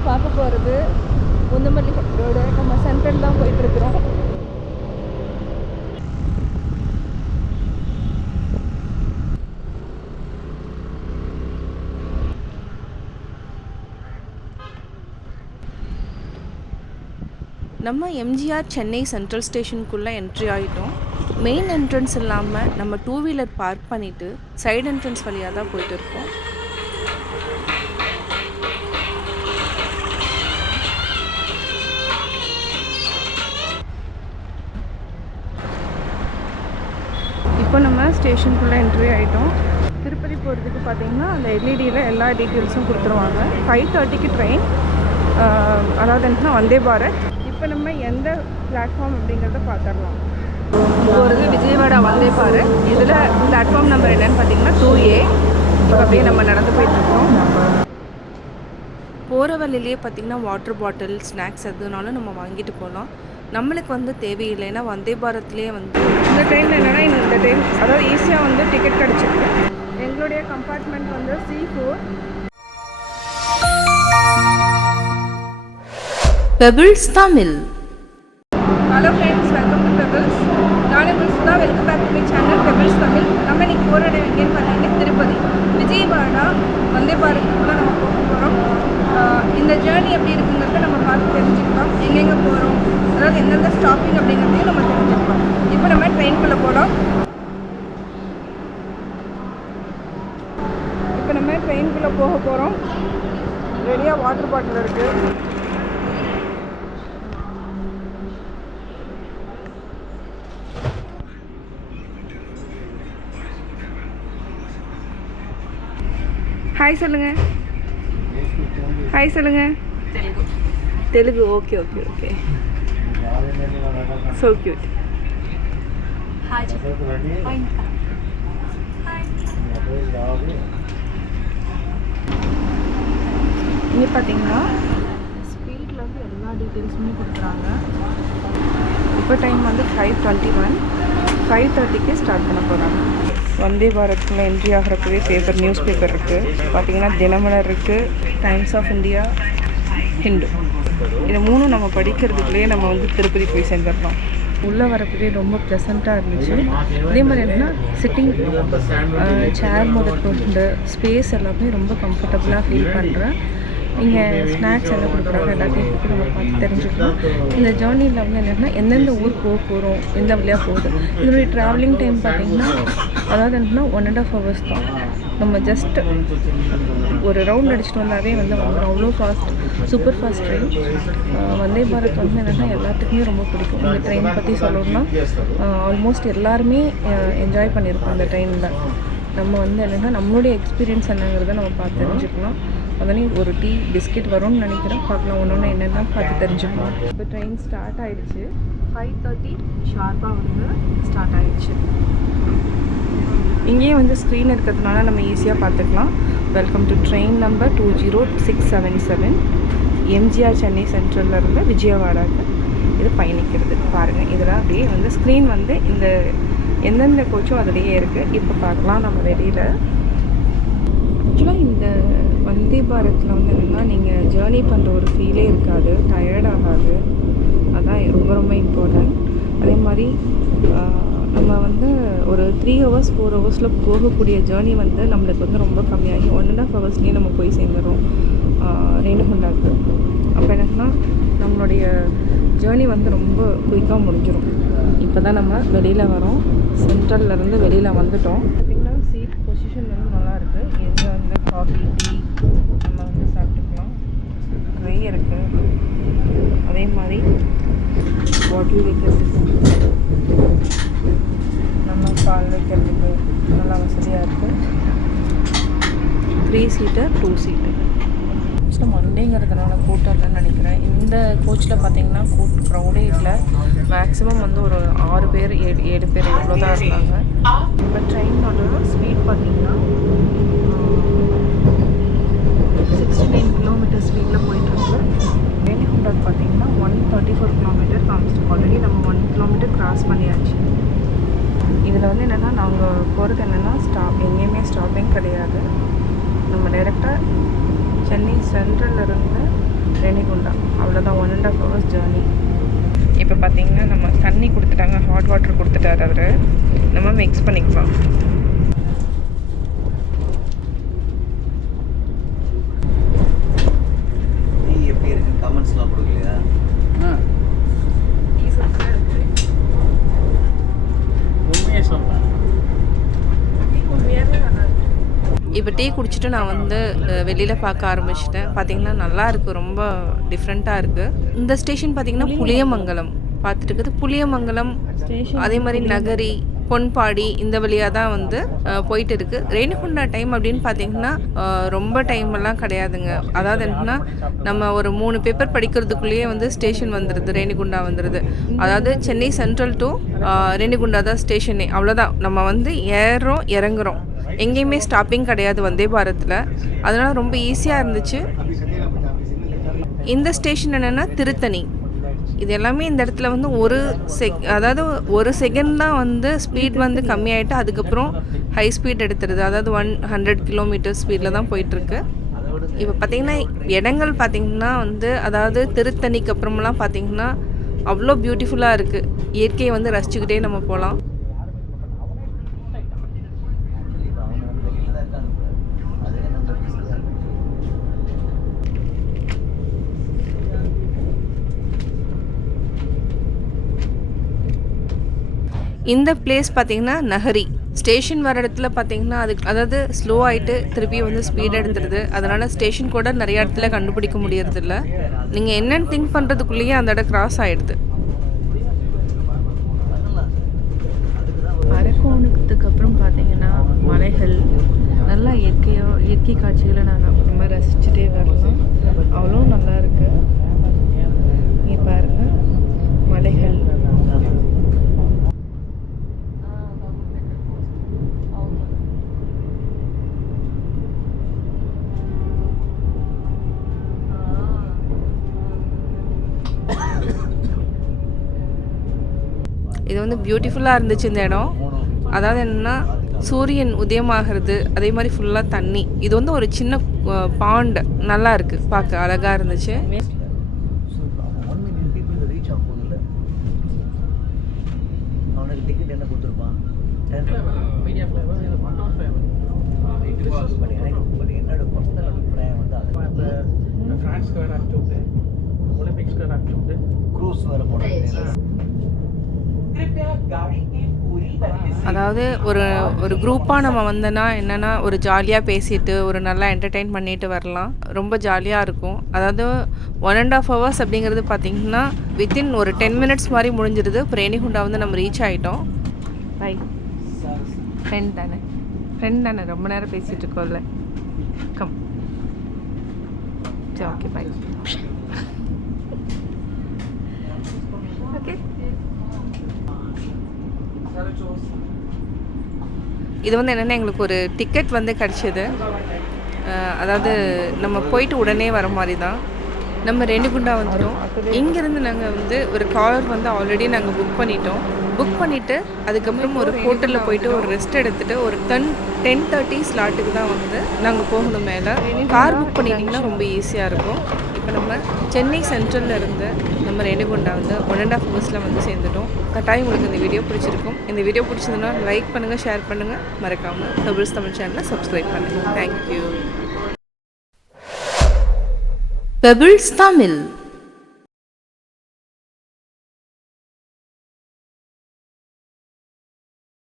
நீங்கள் பார்க்க போகிறது உந்தமல்லி ரோடு. நம்ம சென்ட்ரல் தான் போயிட்டுருக்குறோம். நம்ம எம்ஜிஆர் சென்னை சென்ட்ரல் ஸ்டேஷனுக்குள்ளே என்ட்ரி ஆகிட்டோம். மெயின் என்ட்ரன்ஸ் இல்லாமல் நம்ம 2 வீலர் பார்க் பண்ணிவிட்டு சைடு என்ட்ரன்ஸ் வழியாக தான் போயிட்டு இருக்கோம். இப்போ நம்ம ஸ்டேஷனுக்குள்ளே என்ட்ரி ஆகிட்டோம். திருப்பதி போகிறதுக்கு பார்த்திங்கன்னா அந்த எல்இடியில் எல்லா டீட்டெயில்ஸும் கொடுத்துருவாங்க. 5:30க்கு ட்ரெயின், அதாவது என்னன்னா வந்தே பாரத். இப்போ நம்ம எந்த பிளாட்ஃபார்ம் அப்படிங்கிறத பார்த்துடலாம். போகிறது விஜயவாடா வந்தே பாரத். இதில் பிளாட்ஃபார்ம் நம்பர் என்னென்னு பார்த்தீங்கன்னா 2A. இப்போ அப்படியே நம்ம நடந்து போயிட்டுருக்கோம். போகிற வழியிலே பார்த்திங்கன்னா வாட்டர் பாட்டில், ஸ்நாக்ஸ் எதுனாலும் நம்ம வாங்கிட்டு போகலாம். நம்மளுக்கு வந்து தேவையில்லைன்னா வந்தே பாரத்லேயே வந்து இந்த ட்ரெயினில் என்னென்னா இந்த ட்ரெயின் அதாவது ஈஸியாக வந்து டிக்கெட் கிடச்சிருக்கு. எங்களுடைய கம்பார்ட்மெண்ட் வந்து C4. Pebbles Tamil. Hello friends, welcome to Pebbles. நானே புதுசுதா. Welcome back to my channel Pebbles Tamil. நம்ம இன்னைக்கு போகிற இடம் எங்கேன்னு பார்த்தீங்கன்னா திருப்பதி. விஜயவாடா வந்தே பாரத்துக்குள்ளே நம்ம போக போகிறோம். இந்த ஜேர்னி எப்படி இருக்குங்கிறத நம்ம பார்த்து தெரிஞ்சுக்கலாம். எங்கெங்கே போகிறோம், அதாவது எந்தெந்த ஸ்டாப்பிங் அப்படிங்கிறதையும் நம்ம தெரிஞ்சுக்கலாம். இப்போ நம்ம ட்ரெயின்குள்ளே போகிறோம். இப்போ நம்ம ட்ரெயின்குள்ளே போக போகிறோம். ரெடியாக வாட்டர் பாட்டில் இருக்குது. ஹாய் சொல்லுங்கள். ஹாய் சொல்லுங்கள். Telugu. Okay okay okay. So cute. இங்கே பார்த்தீங்கன்னா ஸ்பீடில் வந்து எல்லா டீட்டெயில்ஸுமே கொடுக்குறாங்க. இப்போ டைம் வந்து 5:21. 5:30க்கு ஸ்டார்ட் பண்ண போகிறாங்க. வந்தே பாரத்தில் என்ட்ரி ஆகிறப்பவே பேப்பர், நியூஸ் பேப்பர் இருக்குது. பார்த்திங்கன்னா தினமலர் இருக்குது, டைம்ஸ் ஆஃப் இந்தியா, ஹிந்து. இது மூணும் நம்ம படிக்கிறதுக்குள்ளேயே நம்ம வந்து திருப்பதி போய் சேர்ந்துடலாம். உள்ளே வரப்பவே ரொம்ப ப்ளசண்ட்டாக இருந்துச்சு. அதே மாதிரி என்னென்னா சிட்டிங் சேர் முதற்கொண்டு ஸ்பேஸ் எல்லாமே ரொம்ப கம்ஃபர்டபுளாக ஃபீல் பண்ணுறேன். இங்கே ஸ்நாக்ஸ் எல்லாம் கொடுக்குறாங்க. எல்லாத்தையும் பற்றி நம்ம பார்த்து தெரிஞ்சுக்கலாம். இந்த ஜேர்னியில் வந்து என்னென்னா எந்தெந்த ஊர் போக போகிறோம், எந்த வழியாக போகுது. இதனுடைய ட்ராவலிங் டைம் பார்த்திங்கன்னா அதாவது என்னென்னா 1.5 hours தான். நம்ம ஜஸ்ட் ஒரு ரவுண்ட் அடிச்சுட்டு வந்தாவே வந்து வந்துடும். அவ்வளோ fast, super fast train. Vande Bharat வந்து என்னென்னா எல்லாத்துக்குமே ரொம்ப பிடிக்கும். இந்த ட்ரெயின் பற்றி சொல்லணும்னா ஆல்மோஸ்ட் எல்லாருமே என்ஜாய் பண்ணியிருக்கோம் இந்த ட்ரெயினில். நம்ம வந்து என்னென்னா நம்மளுடைய எக்ஸ்பீரியன்ஸ் என்னங்கிறத நம்ம பார்த்து தெரிஞ்சுக்கலாம். அதனையும் ஒரு டீ, பிஸ்கெட் வரும்னு நினைக்கிறேன். பார்க்கலாம், ஒன்று என்னென்னா பார்த்து தெரிஞ்சுக்கலாம். இப்போ ட்ரெயின் ஸ்டார்ட் ஆகிடுச்சு. 5:30 ஷார்ப்பாக வந்து ஸ்டார்ட் ஆகிடுச்சு. இங்கேயே வந்து ஸ்க்ரீன் இருக்கிறதுனால நம்ம ஈஸியாக பார்த்துக்கலாம். Welcome to train number 20677 MGR Chennai சென்ட்ரல்லேருந்து விஜயவாடாவுக்கு இது பயணிக்கிறது. பாருங்கள், இதில் அப்படியே வந்து ஸ்க்ரீன் வந்து இந்த எந்தெந்த கோச்சும் அதிலேயே இருக்குது. இப்போ பார்க்கலாம் நம்ம வெளியில். ஆக்சுவலாக இந்த வந்தே பாரத்தில் வந்து என்னென்னா நீங்கள் ஜேர்னி பண்ணுற ஒரு ஃபீலே இருக்காது, டயர்ட் ஆகாது. அதுதான் ரொம்ப ரொம்ப இம்பார்ட்டன்ட். அதே மாதிரி நம்ம வந்து ஒரு 3 hours 4 hours போகக்கூடிய ஜேர்னி வந்து நம்மளுக்கு வந்து ரொம்ப கம்மியாகி 1.5 hours நம்ம போய் சேர்ந்துடும் ரேணுகுண்டாவுக்கு. அப்போ என்னன்னா நம்மளுடைய ஜேர்னி வந்து ரொம்ப குயிக்காக முடிஞ்சிடும். இப்போ தான் நம்ம வெளியில் வரோம். சென்ட்ரல்லேருந்து வெளியில் வந்துட்டோம். பார்த்திங்கன்னா சீட் பொசிஷன் வந்து நல்லாயிருக்கு. எங்கே வந்து காஃபி, டீ நம்ம வந்து சாப்பிட்டுக்கலாம். ட்ரே இருக்குது. அதே மாதிரி பாட்டில் வைக்கிறதுக்கு, நம்ம பால் வைக்கிறதுக்கு நல்லா வசதியாக இருக்குது. 3 seater 2 seater. ஸோ மண்டேங்கிறதுனால கூட்டம் இல்லைன்னு நினைக்கிறேன். இந்த கோச்சில் பார்த்திங்கன்னா க்ரௌடே இல்லை. மேக்ஸிமம் வந்து ஒரு 6 பேர் 7 பேர் இவ்வளோ தான் இருந்தாங்க. இப்போ ட்ரெயினோட ஸ்பீட் பார்த்திங்கன்னா 69 kilometers ஸ்பீடில் போயிட்டுருக்கு. ரேணிகுண்டாக்கு பார்த்திங்கன்னா 134 kilometers காமிச்சிட்டு ஆல்ரெடி நம்ம 1 kilometer கிராஸ் பண்ணியாச்சு. இதில் வந்து என்னென்னா நாங்கள் போகிறது என்னென்னா எங்கேயுமே ஸ்டாப்பிங் கிடையாது. நம்ம டைரெக்டாக சென்னை சென்ட்ரல்லிருந்து ரேணிகுண்டா. அவ்வளோதான், 1.5 hours ஜேர்னி. இப்போ பார்த்தீங்கன்னா நம்ம தண்ணி கொடுத்துட்டாங்க, ஹாட் வாட்டர் கொடுத்துட்டாரு அவர். நம்ம மிக்ஸ் பண்ணிக்கலாம். டீ எப்படி இருக்கு கமெண்ட்ஸ்லாம் கொடுக்கலையா? இப்போ டீ குடிச்சிட்டு நான் வந்து வெளியில் பார்க்க ஆரம்பிச்சிட்டேன். பார்த்தீங்கன்னா நல்லா இருக்குது, ரொம்ப டிஃப்ரெண்ட்டாக இருக்குது. இந்த ஸ்டேஷன் பார்த்தீங்கன்னா புளியமங்கலம் பார்த்துட்டு இருக்குது. புளியமங்கலம் அதே மாதிரி நகரி, பொன்பாடி இந்த வழியாக தான் வந்து போயிட்டு இருக்குது. ரேணிகுண்டா டைம் அப்படின்னு பார்த்தீங்கன்னா ரொம்ப டைம் எல்லாம் கிடையாதுங்க. அதாவது என்னன்னா நம்ம ஒரு 3 பேப்பர் படிக்கிறதுக்குள்ளேயே வந்து ஸ்டேஷன் வந்துடுது, ரேணிகுண்டா வந்துடுது. அதாவது சென்னை சென்ட்ரல் டு ரேணிகுண்டா தான் ஸ்டேஷனே. அவ்வளோதான், நம்ம வந்து ஏறுறோம் இறங்குறோம், எங்கேயுமே ஸ்டாப்பிங் கிடையாது வந்தே பாரத்தில். அதனால் ரொம்ப ஈஸியாக இருந்துச்சு. இந்த ஸ்டேஷன் என்னென்னா திருத்தணி. இது எல்லாமே இந்த இடத்துல வந்து அதாவது ஒரு செகண்ட் தான் வந்து ஸ்பீட் வந்து கம்மியாயிட்டு அதுக்கப்புறம் ஹை ஸ்பீட் எடுத்துருது. அதாவது 100 km ஸ்பீடில் தான் போயிட்டுருக்கு. இப்போ பார்த்திங்கன்னா இடங்கள் பார்த்திங்கன்னா வந்து அதாவது திருத்தணிக்கு அப்புறமெல்லாம் பார்த்திங்கன்னா அவ்வளோ பியூட்டிஃபுல்லாக இருக்குது. இயற்கையை வந்து ரசிச்சுக்கிட்டே நம்ம போகலாம். இந்த பிளேஸ் பார்த்திங்கன்னா நகரி ஸ்டேஷன் வர இடத்துல பார்த்திங்கன்னா அதாவது ஸ்லோ ஆகிட்டு திருப்பி வந்து ஸ்பீட் எடுத்துடுது. அதனால் ஸ்டேஷன் கூட நிறைய இடத்துல கண்டுபிடிக்க முடியறதில்ல. நீங்கள் என்னென்னு திங்க் பண்ணுறதுக்குள்ளேயே அந்த இடம் கிராஸ் ஆகிடுது. அரக்கோணத்துக்கு அப்புறம் பார்த்திங்கன்னா மலைகள், நல்லா இயற்கை காட்சிகளை நாங்கள் அப்புறமா ரசிச்சுட்டே வரலாம். அவ்வளோ நல்லா இருக்குது. இங்கே பாருங்கள் மலைகள். இது வந்து பியூட்டிஃபுல்லாக இருந்துச்சு இந்த இடம். அதாவது என்னென்னா சூரியன் உதயமாகிறது, அதே மாதிரி ஃபுல்லாக தண்ணி. இது வந்து ஒரு சின்ன பாண்டு, நல்லா இருக்குது, பார்க்க அழகாக இருந்துச்சு. அதாவது ஒரு குரூப்பாக நம்ம வந்தோன்னா என்னென்னா ஒரு ஜாலியாக பேசிட்டு ஒரு நல்லா என்டர்டெயின் பண்ணிட்டு வரலாம். ரொம்ப ஜாலியாக இருக்கும். அதாவது 1.5 hours அப்படிங்கிறது பார்த்திங்கன்னா வித்தின் ஒரு 10 minutes மாதிரி முடிஞ்சிடுது. இப்போ ரேணிகுண்டா வந்து நம்ம ரீச் ஆகிட்டோம். பை ஃப்ரெண்ட் தானே ரொம்ப நேரம் பேசிகிட்டு இருக்கோம்ல. கம் சரி, ஓகே, பை. ஓகே, இது வந்து என்னென்னா எங்களுக்கு ஒரு டிக்கெட் வந்து கிடச்சிது. அதாவது நம்ம போயிட்டு உடனே வர மாதிரி தான். நம்ம ரேணிகுண்டா வந்துட்டோம். இங்கேருந்து நாங்கள் வந்து ஒரு கார் வந்து ஆல்ரெடி நாங்கள் புக் பண்ணிவிட்டு அதுக்கப்புறம் ஒரு ஹோட்டலில் போயிட்டு ஒரு ரெஸ்ட் எடுத்துகிட்டு ஒரு 10:30 ஸ்லாட்டுக்கு தான் வந்து நாங்கள் போகணும் மேலே. கார் புக் பண்ணிட்டிங்கன்னா ரொம்ப ஈஸியாக இருக்கும். இப்போ நம்ம சென்னை சென்ட்ரலில் இருந்து நம்ம ரேணிகுண்டா வந்து 1.5 hours வந்து சேர்ந்துட்டோம். கட்டாயம் உங்களுக்கு இந்த வீடியோ பிடிச்சிருக்கும். இந்த வீடியோ பிடிச்சதுன்னா லைக் பண்ணுங்கள், ஷேர் பண்ணுங்கள், மறக்காமல் பெபிள்ஸ் தமிழ் சேனலை சப்ஸ்கிரைப் பண்ணுங்கள். தேங்க்யூ. பெபிள்ஸ் தமிழ்.